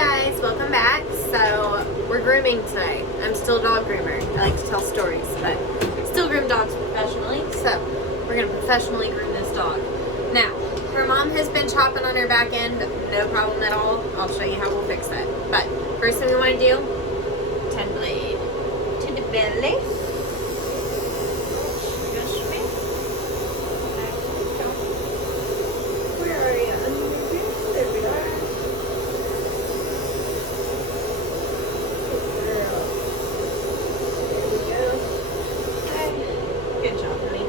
guys, welcome back. So we're grooming today. I'm still a dog groomer. I like to tell stories, but still groom dogs professionally. So we're gonna professionally groom this dog. Now, her mom has been chopping on her back end, no problem at all. I'll show you how we'll fix that. But first thing we want to do, 10 blade to the belly. Where are you? There we are. Good job, honey.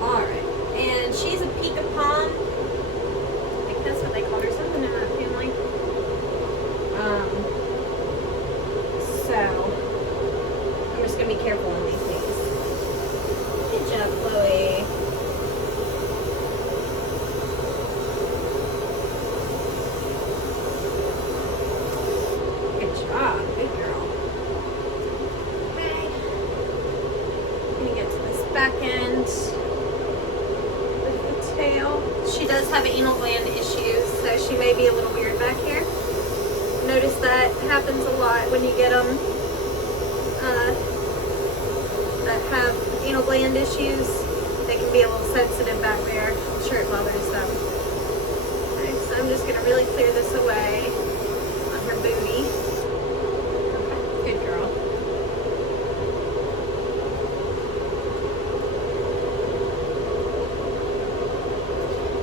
Alright. And she's a Pekingese. I think that's what they called her, something in that family. So I'm just gonna be careful on these things. Good job, Chloe. Good job, good girl. Okay. I'm gonna get to this back end with the tail. She does have anal gland issues, so she may be a little weird back here. Notice that happens a lot when you get them that have anal gland issues. They can be a little sensitive back there. I'm sure it bothers them. Okay, so I'm just gonna really clear this away on her booty. Okay, good girl.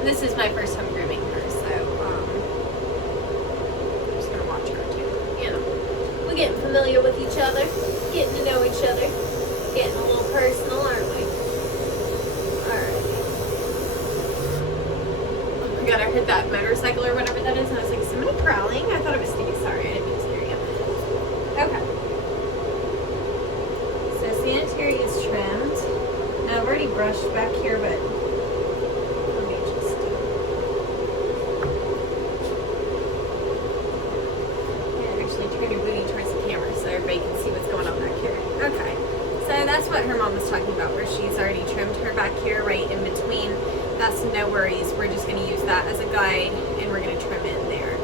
This is my first time grooming her, so I'm just gonna watch her too. You know, we're getting familiar with each other, getting to know each other, getting a little personal, aren't we? Alright. Oh my god, I heard that motorcycle or whatever that is, and I was like, is somebody prowling? I thought it was Stevie. Sorry, I didn't mean to scare you. Okay. So Sanitary is trimmed. Now I've already brushed back here, but everybody can see what's going on back here. Okay, so that's what her mom was talking about, where she's already trimmed her back here right in between. That's no worries. We're just going to use that as a guide, and we're going to trim in there.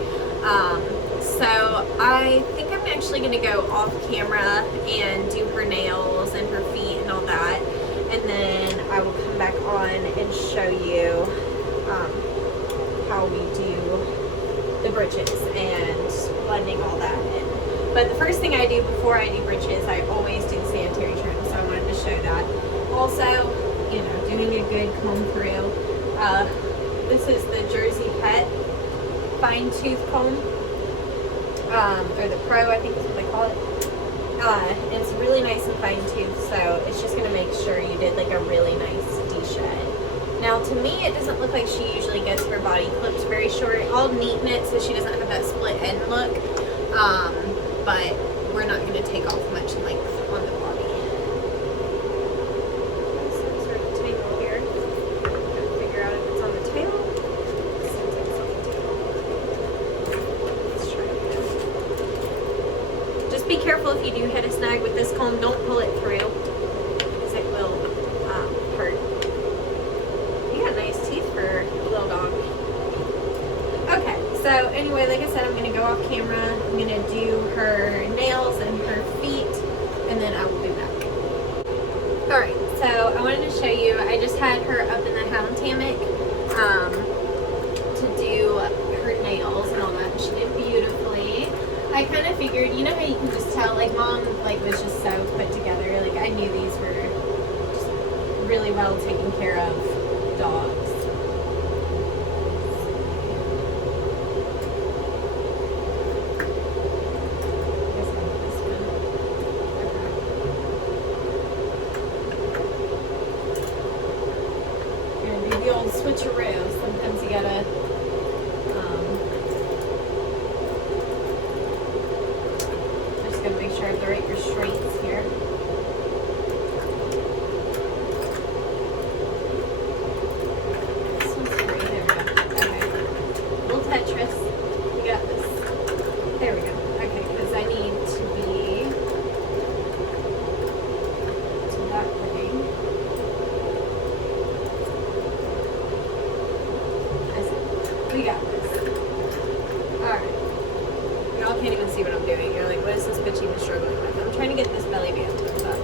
So I think I'm actually going to go off camera and do her nails and her feet and all that, and then I will come back on and show you how we do the britches and blending all that in. But the first thing I do before I do britches, I always do the sanitary trim, so I wanted to show that. Also, you know, doing a good comb through. This is the Jersey Pet fine tooth comb, or the Pro, I think is what they call it. It's really nice and fine tooth, so it's just going to make sure you did like a really nice de-shed. Now, to me, it doesn't look like she usually gets her body clips very short. I'll neaten it so she doesn't have that split end look. But we're not going to take off much length on the body. Some sort of tangle here. Gotta figure out if it's on the tail. It seems like it's on the tail. Let's try it again. Just be careful if you do hit a snag with this comb. Don't pull it through, because it will hurt. You got nice teeth for a little dog. Okay, so anyway, like I said, I'm going to go off camera. I'm going to do her nails and her feet, and then I will be back. Alright, so I wanted to show you, I just had her up in the Hound Hammock to do her nails and all that, and she did beautifully. I kind of figured, you know how you can just tell, like Mom was just so put together, like I knew these were just really well taken care of dogs. The old switcheroo. Sometimes you gotta just gotta make sure I have the right restraints here. Y'all can't even see what I'm doing. You're like, what is this bitch even struggling with? I'm trying to get this belly band hooked up.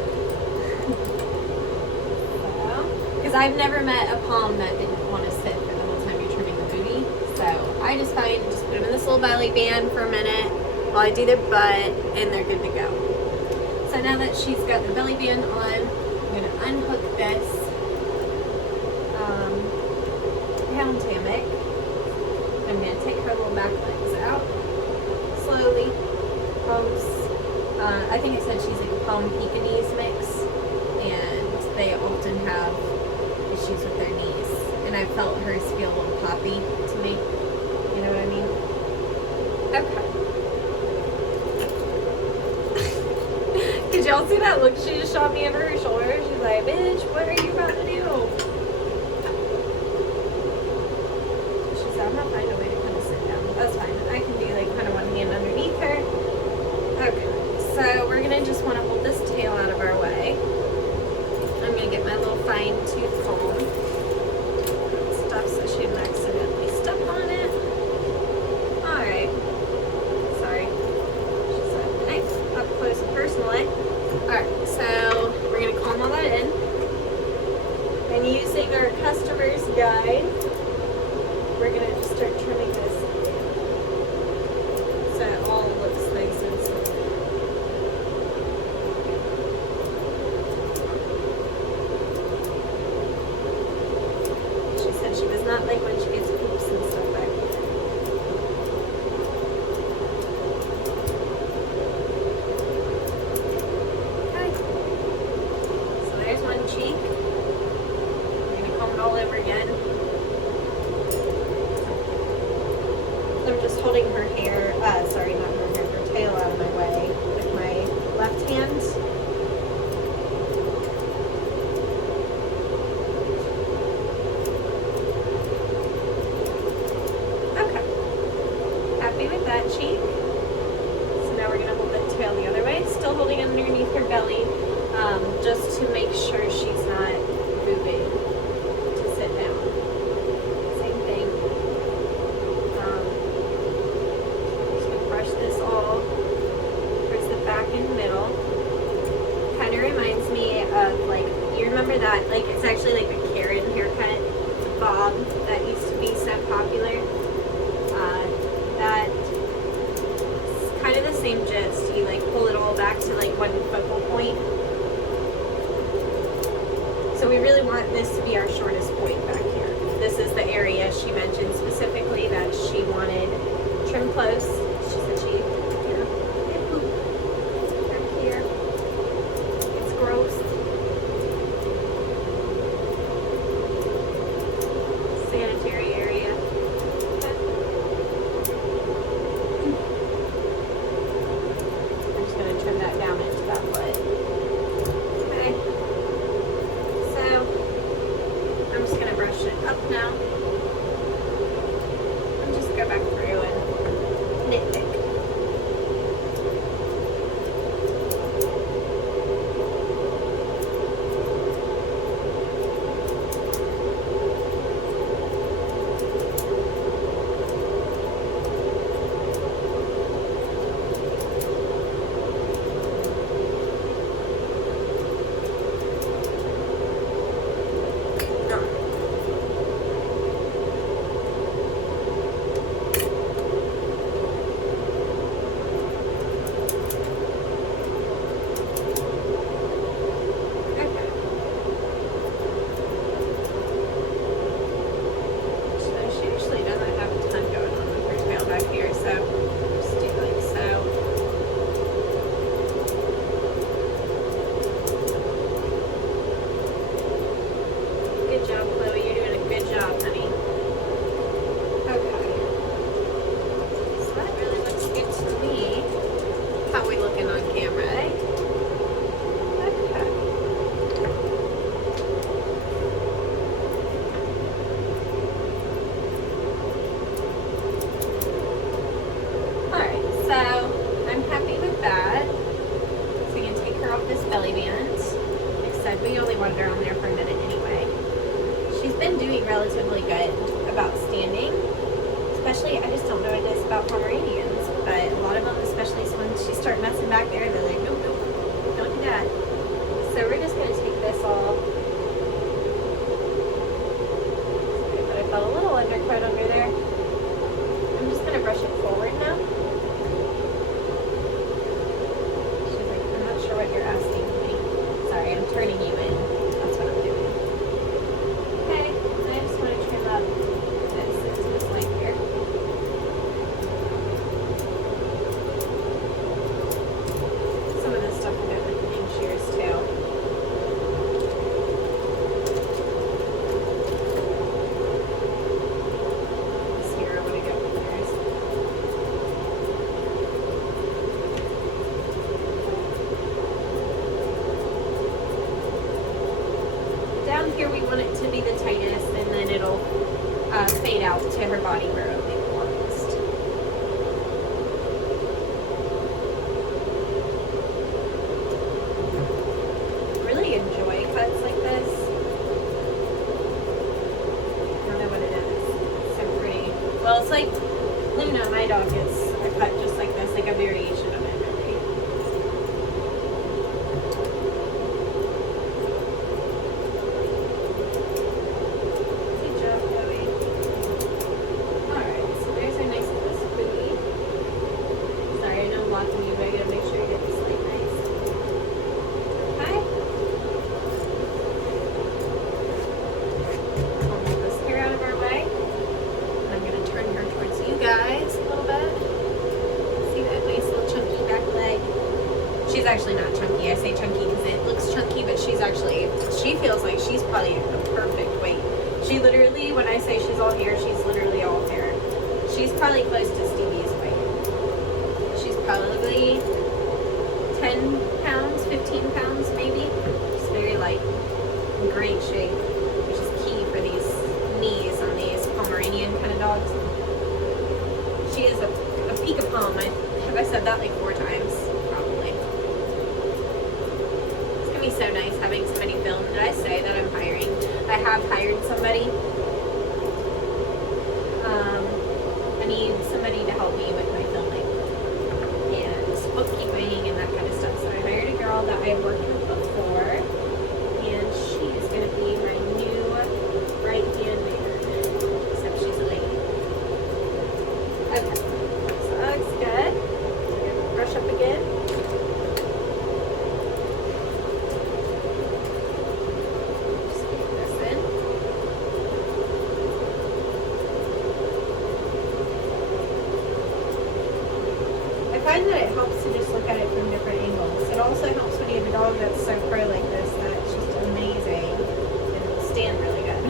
Because I've never met a pom that didn't want to sit for the whole time you're trimming the booty. So I just find, just put them in this little belly band for a minute while I do their butt, and they're good to go. So now that she's got the belly band on, I'm going to unhook this Hound Hammock. I'm going to take her little back legs out slowly. I think I said she's like a Pekingese mix, and they often have issues with their knees. And I felt hers feel a little poppy to me. You know what I mean? Okay. Did y'all see that look she just shot me over her shoulder? She's like, bitch, what are you about to do? She said, I'm not finding a way to kind of sit down. That's fine. I can do like kind of one hand underneath her. Okay. So we're going to just want to hold this tail out of our way. I'm going to get my little fine tooth comb stuff so she didn't accidentally step on it. Alright. Sorry. She said, nice. Up close and personally. Alright, so we're going to comb all that in. And using our customer's guide, we're going to just start trimming this down. So it all looks nice and smooth. She does not like when she gets poops and stuff back here. Okay. So there's one cheek. I'm going to comb it all over again. I'm just holding her hair, sorry, not her hair, her tail out of my way with my left hand. With that cheek. So now we're going to hold that tail the other way, still holding it underneath her belly, just to make sure she's not moving to sit down. Same thing. Just going to brush this all towards the back and middle. Kind of reminds me of, like, you remember that, like, it's actually like a Karen haircut, the bob that used to be so popular. That it's kind of the same gist. You like pull it all back to like one focal point. So we really want this to be our shortest point back here. This is the area she mentioned specifically that she wanted trim close. She said she, you know, right here. It's gross. Sanitary area. Trim that down into that foot. Okay. So I'm just gonna brush it up now. And just go back through and nitpick. wanted her on there for a minute anyway. She's been doing relatively good about standing, especially, I just don't know what it is about Pomeranians, but a lot of them especially when she start messing back there. They're like, nope, nope, don't do that. So we're just gonna take this off. Sorry, but I felt a little undercoat under there. I'm just gonna brush it forward now. She's like, I'm not sure what you're asking me. Sorry, I'm turning you in. That's what I'm doing. Okay, so I just want to trim up this length here. Some of this stuff will go with the thinning shears too. This here I want to go with theirs. Down here we want it to be the tightest, and then it'll fade out to her body where it'll be the longest. I really enjoy cuts like this. I don't know what it is. It's so pretty. Well, it's like Luna, my dog, gets a cut just like this, like a variation of it, really. Good job, Chloe. Alright, so there's our nice little spoon. Sorry, I know I'm blocking you, but I gotta make sure you get this like nice. Okay. I'll move this hair out of our way. And I'm gonna turn her towards you guys a little bit. See that nice little chunky back leg? She's actually not chunky. I say chunky because it looks chunky, but she feels like she's probably the perfect weight. She literally, when I say she's all hair, she's literally all hair. She's probably close to Stevie's weight. She's probably 10 pounds, 15 pounds maybe. She's very light, in great shape, which is key for these knees on these Pomeranian kind of dogs. She is a peak of palm. Have I said that like 4 times? Probably. It's gonna be so nice having somebody film. Did I say that I'm hiring? I have hired somebody. I need somebody to help me with my filming and bookkeeping and that kind of stuff. So I hired a girl that I've worked with before, and she is going to be my new right-hand man, except she's a lady. Okay, so that looks good. I'm going to brush up again. Just keep this in. I find that it helps to just look at it from different angles. It also helps when you have a dog that's so pro like this that it's just amazing and it'll stand really good.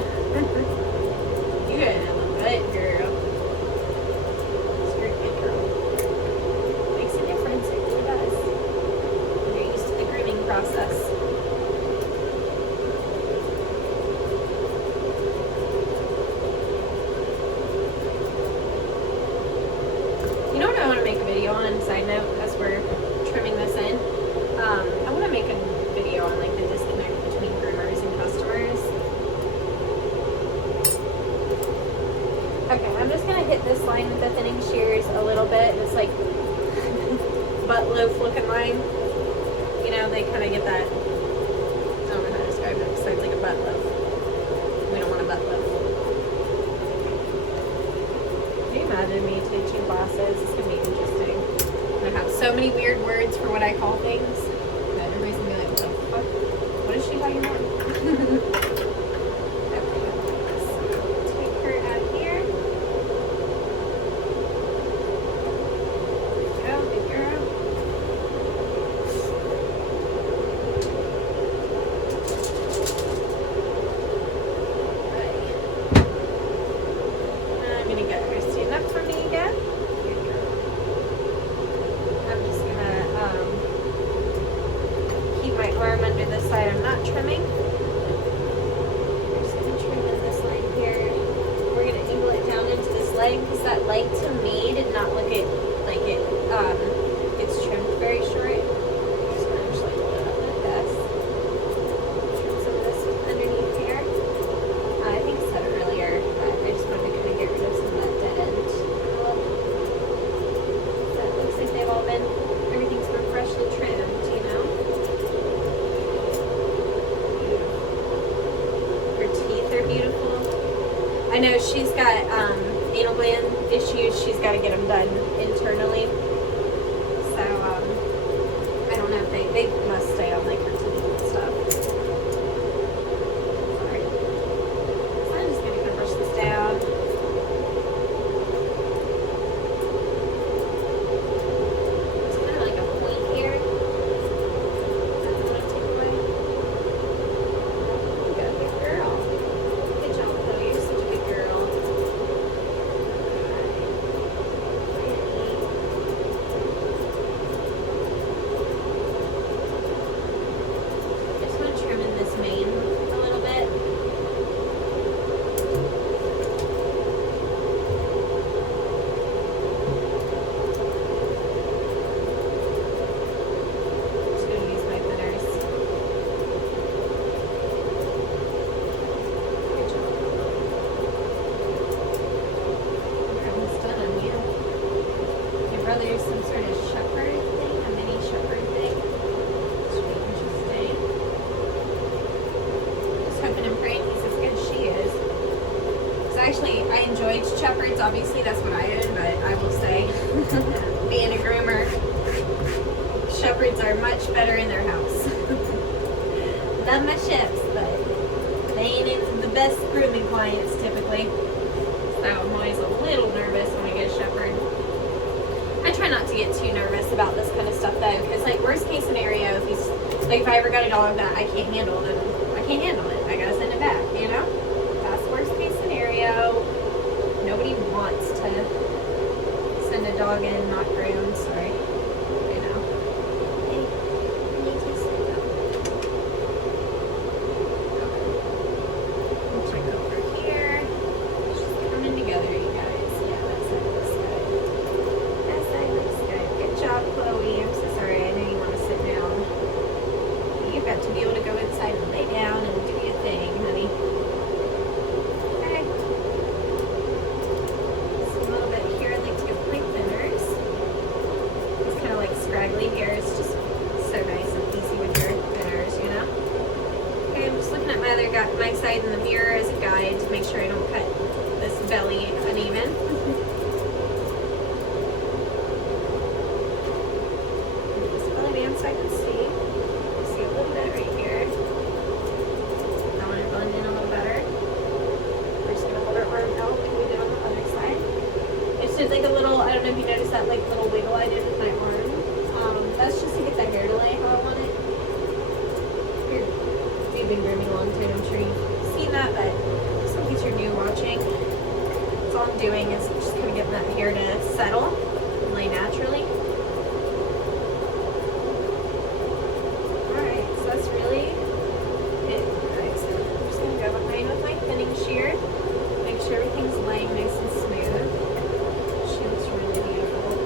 You're gonna look good, girl. It's very good, girl. Makes a difference, it really does. When you're used to the grooming process. You know what I want to make a video on, side note, as we're trimming this in? I want to make a video on like the disconnect between groomers and customers. Okay, I'm just going to hit this line with the thinning shears a little bit. It's like butt loaf looking line. You know, they kind of get that, I don't know how to describe it, so it's like a butt loaf. We don't want a butt loaf. Can you imagine me teaching classes? It's going to be interesting. I have so many weird words for what I call things that everybody's going to be like, what the fuck? What is she talking about? Okay, let's take her out here. There we go, big girl. Right. I'm going to get her to stand up for me again. I'm just gonna keep my arm under this side. I'm not trimming. I'm just gonna trim in this line here. We're gonna angle it down into this leg because that leg to me did not look it like it it's trimmed very short. I'm just gonna actually hold it up like this. Trim some of this underneath here. I think I said it earlier, but I just wanted to kind of get rid of some of that dead end. That looks like they've all been know she's got anal gland issues. She's got to get them done internally. So I don't know if they must stay on like her teeth and stuff. Sorry. So I'm just gonna brush this down. It's kind of like a point here. That's what I take away. You got a good girl. Good job, Chloe. You're such a good girl. Just want to trim in this mane a little bit. Just going to use my thinners. Good job. You're almost done on you. Your brother's some sort of shepherd thing, a mini shepherd thing. Should be interesting. Just hoping and praying he's as good as she is. Because actually, I enjoyed shepherds. Obviously, that's what I own, but I will say, being a groomer, shepherds are much better in their house. Love my sheps, but they ain't the best grooming clients typically. So I'm always a little nervous when I get a shepherd. I try not to get too nervous about this kind of stuff though, because like worst case scenario, if he's like if I ever got a dog that I can't handle, then I can't handle it. I gotta send it back, you know? That's worst case scenario. Nobody wants to send a dog in not groomed, sorry. You know. Hey, I need to sit down. Okay. We'll check over here. It's just coming together, you guys. Yeah, that side looks good. That side looks good. Good job, Chloe. I'm so sorry. I know you want to sit down. You've got to be able to go inside and lay down and do your thing, honey. Okay. Just a little bit here. I like to get plate thinners. It's kind of like scraggly hair. It's just so nice and easy with your thinners, you know? Okay, I'm just looking at my other my side in the mirror as a guide to make sure I don't cut this belly uneven. This belly band so I can see. See a little bit right here. I want to blend in a little better. We're just gonna hold our arm out like we did on the other side. It's just like a little, I don't know if you noticed that like little wiggle I did with my arm. That's just to get the hair to lay how I want it. If you've been grooming a long time, I'm sure you've seen that, but just in case you're new watching, that's all I'm doing is just kind of getting that hair to settle and lay naturally. Alright, so that's really it. Alright, so I'm just going to go behind with my thinning shear, make sure everything's laying nice and smooth. She looks really beautiful.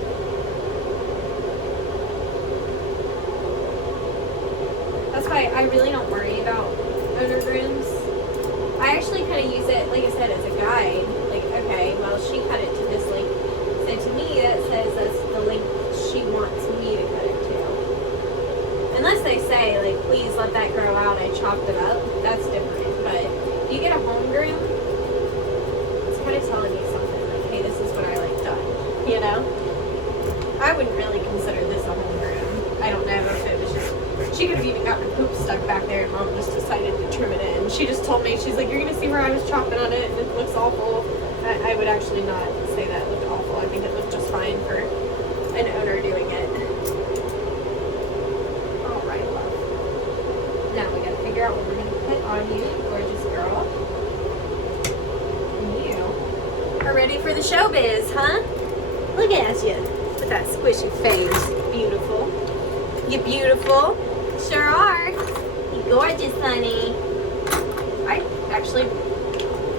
That's why I really don't worry about owner grooms. I actually kind of use it, like I said, as a guide. Like, okay, well, she cut it to this length. So to me, that says that's the length she wants me to cut it to. Unless they say, like, please let that grow out, I chopped it up. That's different. But if you get a home groom, it's kind of telling you something. Like, hey, this is what I like done. You know? I wouldn't really consider this a home groom. I don't know if it was just... She could have even gotten poop stuck back there and Mom just decided to trim it in. She just told me, she's like, you're going to see where I was chopping on it and it looks awful. I would actually not say that it looked awful. I think it looked just fine for an owner doing it. Alright, love. Now we got to figure out what we're going to put on you, gorgeous girl. And you are ready for the showbiz, huh? Look at you with that squishy face. Beautiful. You're beautiful. Sure are. You're gorgeous, honey. I actually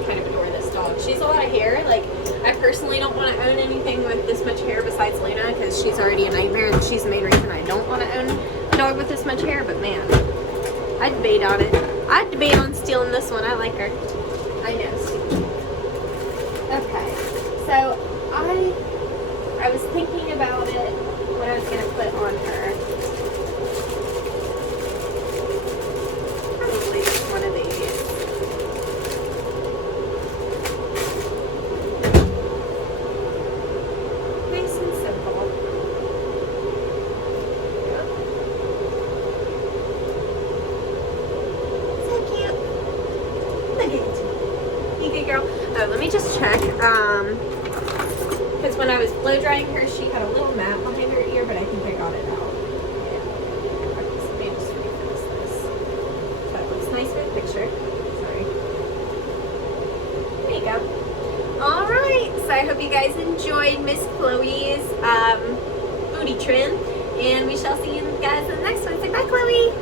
kind of adore this dog. She's a lot of hair. Like, I personally don't want to own anything with this much hair besides Luna because she's already a nightmare and she's the main reason I don't want to own a dog with this much hair. But man, I'd debate on it. I'd debate on stealing this one. I like her. I know, Steve. Okay. So, I was thinking about it what I was going to put on her. Probably just one of these. girl. Oh, let me just check. Because when I was blow drying her, she had a little mat behind her ear, but I think I got it out. Yeah. Okay, so let me just refix this. That looks nice for the picture. Sorry. There you go. Alright, so I hope you guys enjoyed Miss Chloe's booty trim. And we shall see you guys in the next one. Say bye, Chloe!